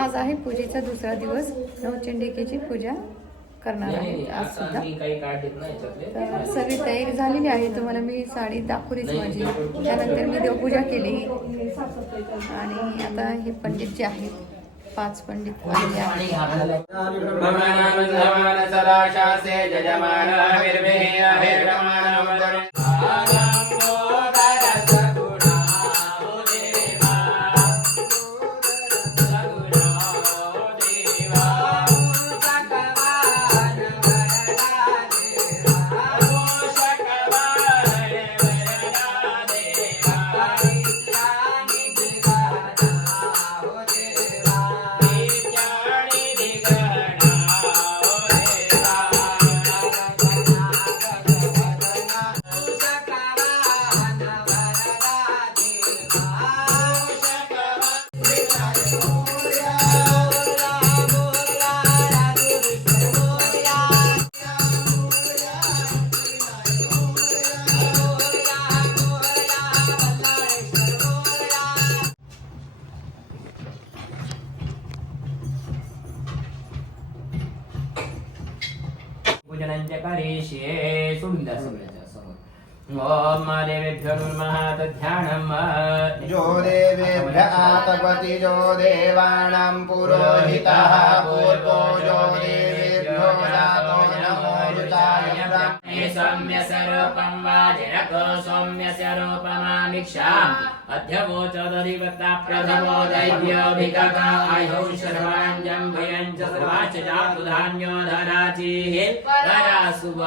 आज आहे पूजेचा दुसरा दिवस. नवचंडिकेची पूजा करणार आहे. आज सुद्धा. तर सगळी तयारी झालेली आहे. तुम्हाला मी साडी दाखवलीच माझी. त्यानंतर मी देवपूजा केली. आणि आता हे पंडित जे आहेत पाच पंडित आलेले आहेत. पूजनांच्या कार्यशे सोडून द्या सगळ्याच्या समोर ओम महादेवेभ्यो नमः तध्यानम जो देवेभ्य आतपति जो देवानां पुरोहितः पूर्वो जो देवेभ्यो जातो नमो ऋताय ब्रह्मणे सौम्यस्य रूपं वा जनको सौम्यस्य रूपमामिक्षाम् अध्यवोचदधिवक्ता प्रथमो दैव्योऽभिगता सर्वाञ्जम् सर्वाञ्जं भयं च सर्वा च जातु धान्यो धराचिः धरासुव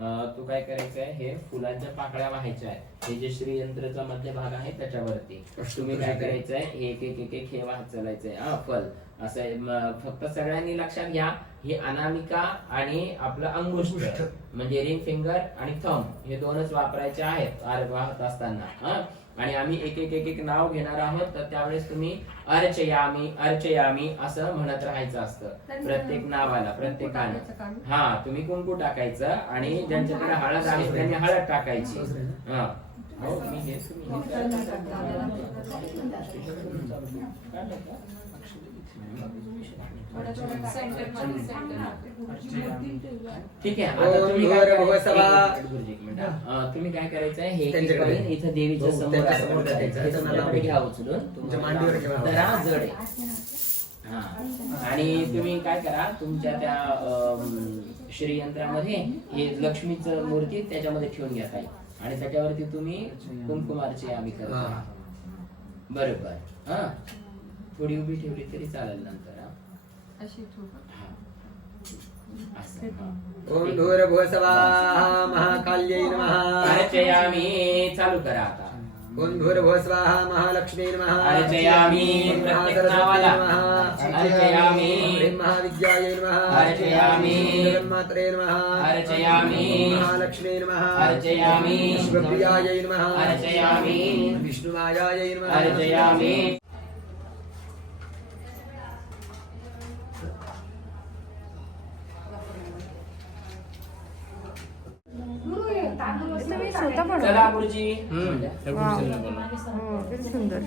तू काय करायचंय? हे फुलांच्या पाकळ्या व्हायच्या आहेत. हे जे श्रीयंत्रचा मध्य भाग आहे त्याच्यावरती. तुम्ही काय करायचंय? एक एक एक एक हे वाहत चालायचंय. हा फल. असं आहे. फक्त सगळ्यांनी लक्षात घ्या हे अनामिका आणि आपलं अंगुष्ठ. म्हणजे रिंग फिंगर आणि थंब हे दोनच वापरायचे आहेत वाहत असताना. हा आणि आम्ही एक एक एक एक नाव घेणार आहोत तर त्यावेळेस तुम्ही अर्चयामी अर्चयामी असं म्हणत राहायचं असतं. प्रत्येक नावाला प्रत्येकानं हा तुम्ही कुंकू टाकायचं आणि ज्यांच्याकडे हळद आहे त्यांनी हळद टाकायची. हा. हो मी हे ठीक आहे आता तुम्ही काय भूर्भुवः करायचं- स्वः. एक मिनिट, गुरुजी, एक मिनिट. अं, तुम्ही काय करायचंय हे इथं देवीच्या समोर. हे नाव घ्या उचलून. जरा जड आहे. हा. आणि तुम्ही काय करा तुमच्या त्या श्रीयंत्रामध्ये हे लक्ष्मीचं मूर्ती त्याच्यामध्ये ठेवून घ्या ताई. आणि त्याच्यावरती तुम्ही कुंकुमारची आम्ही करतो. बरोबर. हा. थोडी उभी ठेवली तरी चालेल नंतर हा. हा. असं, हा. ओम भूर्भुवः स्वाहा महाकाल्यै नमः. अर्चयामी चालू करा आता. ओम भूर्भुवः स्वाहा महालक्ष्मी नमः. अर्चयामी प्रत्येक नावाला. अर्चयामी ह्रीं महाविद्यायै नमः. अर्चयामी जगन्मात्रे नमः. अर्चयामी महालक्ष्मी नमः. अर्चयामी शिवप्रियायै नमः. अर्चयामी विष्णुमायायै नमः. अर्चयामी तुम्ही स्वतः चला गुरुजी. हो किती सुंदर.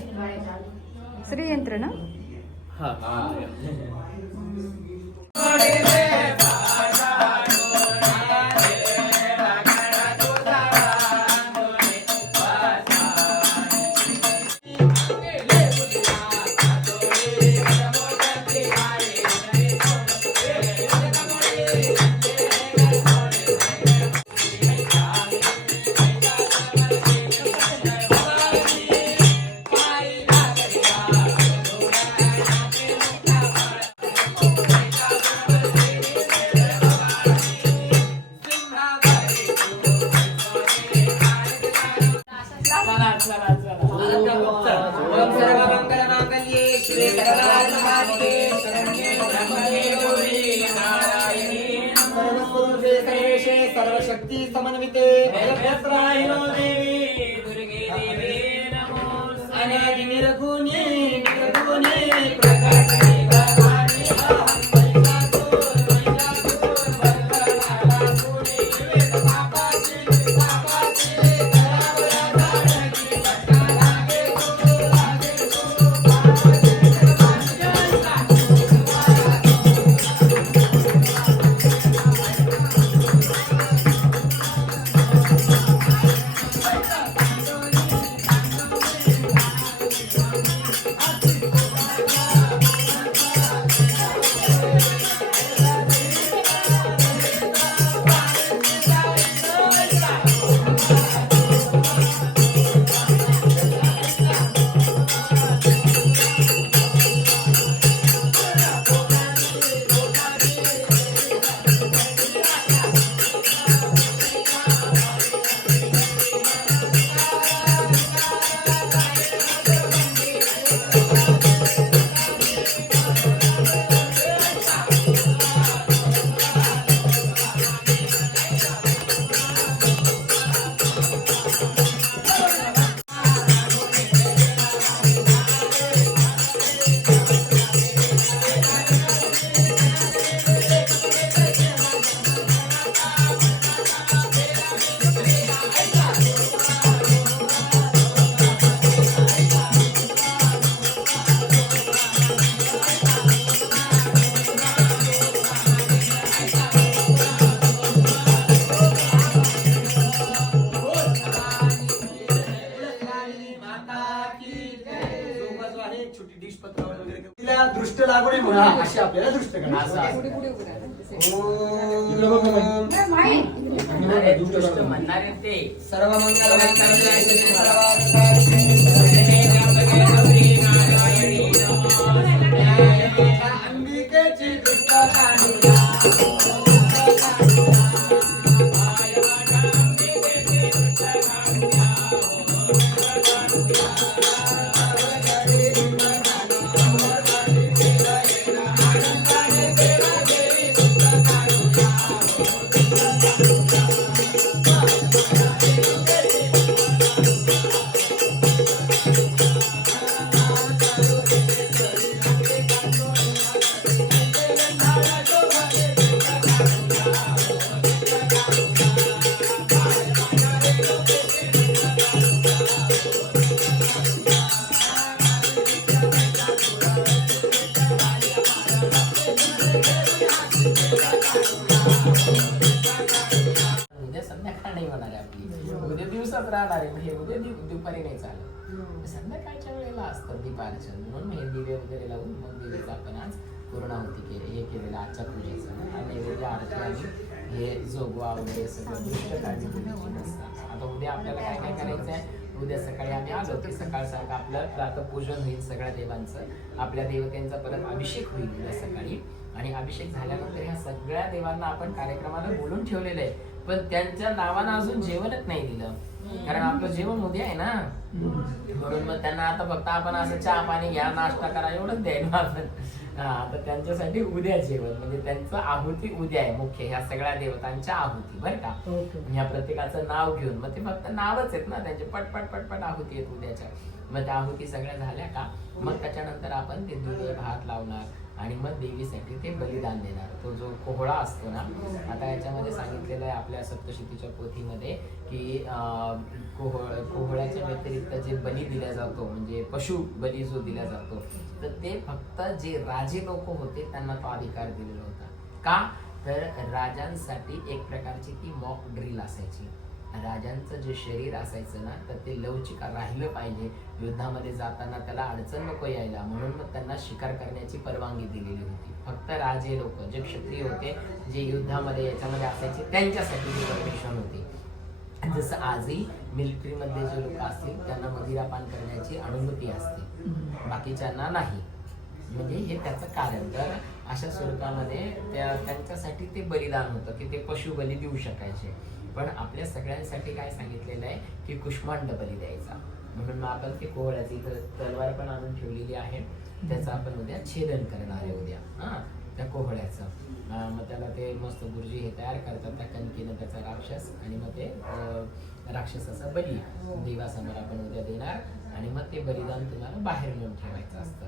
श्रीयंत्र ना? चला Ephraim. तिला दृष्ट लागू नये म्हणून अशी आपल्याला दृष्ट असं करायची असतं. ओम. दुष्ट म्हणणारे ते सर्व मंगल नाही होणार आहे आपली. उद्या दिवसात राहणार आहे म्हणजे उद्या दुपारी नाही चालत. संध्याकाळच्या वेळेला असतं दीपार्चन. म्हणून दिवे वगैरे लावून मग दिवेचं आपण आज पूर्णाहुती केली. हे केलेलं आजच्या पूजेचं. आणि नैवेद्य आरती आणि हे जोगवा वगैरे सगळं दृष्ट असतात. आता उद्या आपल्याला काय काय करायचं आहे उद्या सकाळी आम्ही आलो की सकाळ सारखं आपलं प्रातपूजन होईल सगळ्या देवांचं. आपल्या देवतेंचा परत अभिषेक होईल उद्या सकाळी. आणि अभिषेक झाल्यानंतर ह्या सगळ्या देवांना आपण कार्यक्रमाला बोलून ठेवलेलं आहे. पण त्यांच्या नावानं अजून जेवणच नाही दिलं. कारण आपलं जेवण उद्या आहे ना. म्हणून मग त्यांना आता फक्त आपण असं चहा पाणी घ्या नाश्ता करा एवढंच द्यायला आपण तर त्यांच्यासाठी उद्या जेवण. म्हणजे त्यांचं आहुती उद्या आहे मुख्य ह्या सगळ्या देवतांच्या आहुती बरं का? ह्या प्रत्येकाचं नाव घेऊन मग ते फक्त नावच आहेत ना त्यांचे पटपट पटपट आहुती आहेत उद्याच्या. मग त्या आहुती सगळ्या झाल्या का? मग त्याच्यानंतर आपण ते दुधी भात लावणार. आणि मग देवीसाठी ते बलिदान देणार. तो जो कोहळा असतो ना आता याच्यामध्ये सांगितलेलं आहे आपल्या सप्तशतीच्या पोथीमध्ये की कोहळ कोहळ्याच्या व्यतिरिक्त जे बली दिला जातो म्हणजे पशु बली जो दिला जातो तर ते फक्त जे राजे लोक होते त्यांना तो अधिकार दिलेला होता. का? तर राजांसाठी एक प्रकारची ती मॉक ड्रिल असायची. राजांचं जे शरीर असायचं ना तर ते लवचिक राहिलं पाहिजे. युद्धामध्ये जाताना त्याला अडचण नको यायला. म्हणून मग त्यांना शिकार करण्याची परवानगी दिलेली होती. फक्त राजे लोक जे क्षत्रिय होते जे युद्धामध्ये याच्यामध्ये असायचे त्यांच्यासाठी ती परमिशन होती. जसं आजही मिलिटरीमध्ये जे लोक असतील त्यांना मदिरापान करण्याची अनुमती असते. बाकीच्यांना नाही. म्हणजे हे त्याचं कारण. तर अशा स्वरूपामध्ये त्या त्यांच्यासाठी ते बलिदान होतं की ते पशु बली देऊ शकायचे. पण आपल्या सगळ्यांसाठी काय सांगितलेलं आहे की कुष्मांड बली द्यायचा. म्हणून मग आपण ते कोहळ्याची इथं तलवार पण आणून ठेवलेली आहे. त्याचं आपण उद्या छेदन करणार आहे उद्या. हा त्या कोहळ्याचं मग त्याला ते मस्त गुरुजी हे तयार करतात त्या कणकीनं त्याचा राक्षस आणि मग ते राक्षसाचा बली देवासमोर आपण उद्या देणार. आणि मग ते बलिदान तुम्हाला बाहेर नेऊन ठेवायचं असतं.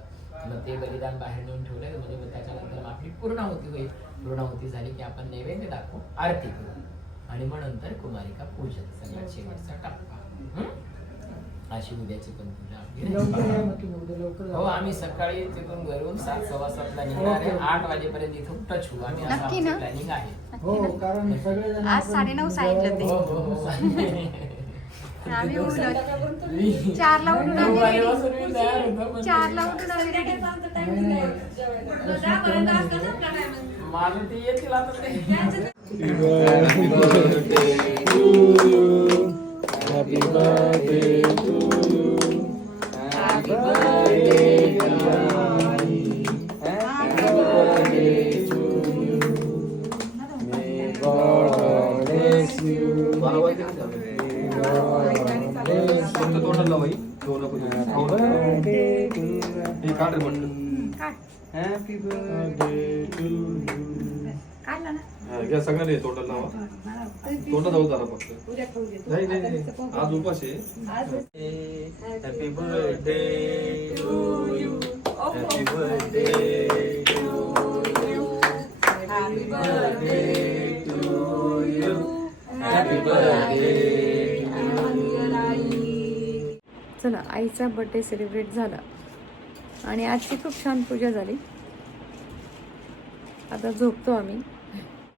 मग ते बलिदान बाहेर नेऊन ठेवलं म्हणजे मग त्याच्यानंतर मग आपली पूर्णाहुती होईल. पूर्णाहुती झाली की आपण नैवेद्य दाखवू आरती करू. आणि मग नंतर कुमारिका पूजन सगळ्यात शेवटचा टप्पा. हं? अशी उद्याची पण पूजा हो आम्ही सकाळी तिथून घरून सात सव्वा सातला निघणार आहे. आठ वाजेपर्यंत इथून टच होऊ. आम्ही असं? प्लॅनिंग आहे. हो कारण सगळेजण आज साडेनऊ सांगितलं ते. हो, हो, हो. आम्ही उठलो चारला उठून नऊ आम्ही वाजेपासून मी तयार होतो, पण चारला उठून आम्ही ready. माझं ते येतील ते काढला ना घ्या सगळ्यांनी तोंडाला लावा तोंडात जाऊ जरा फक्त नाही नाही. आज उपास आहे हॅपी बर्थडे आईचा बर्थडे सेलिब्रेट झाला. आणि आजची खूप छान पूजा झाली. आता झोपतो आम्ही.